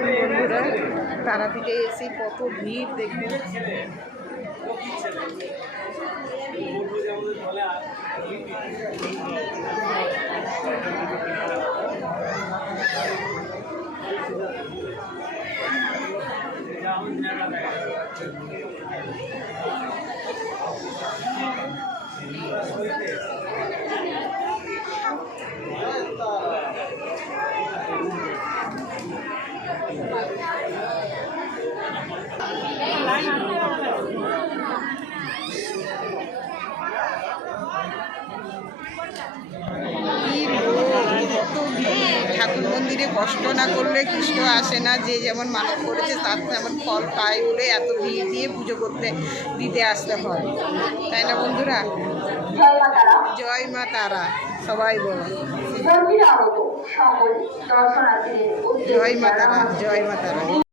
দেখুন বন্ধুরা, তারাপীঠে এসে কত ভিড় দেখুন। ঠাকুর মন্দিরে কষ্ট না করলে কৃষ্ণ আসে না। যে যেমন মানত করেছে তার তেমন ফল পায় বলে এত ভিড় দিয়ে পুজো করতে দিতে আসতে হয়, তাই না বন্ধুরা? জয় মা তারা, সবাই বলো জয় মা তারা, জয় মা তারা।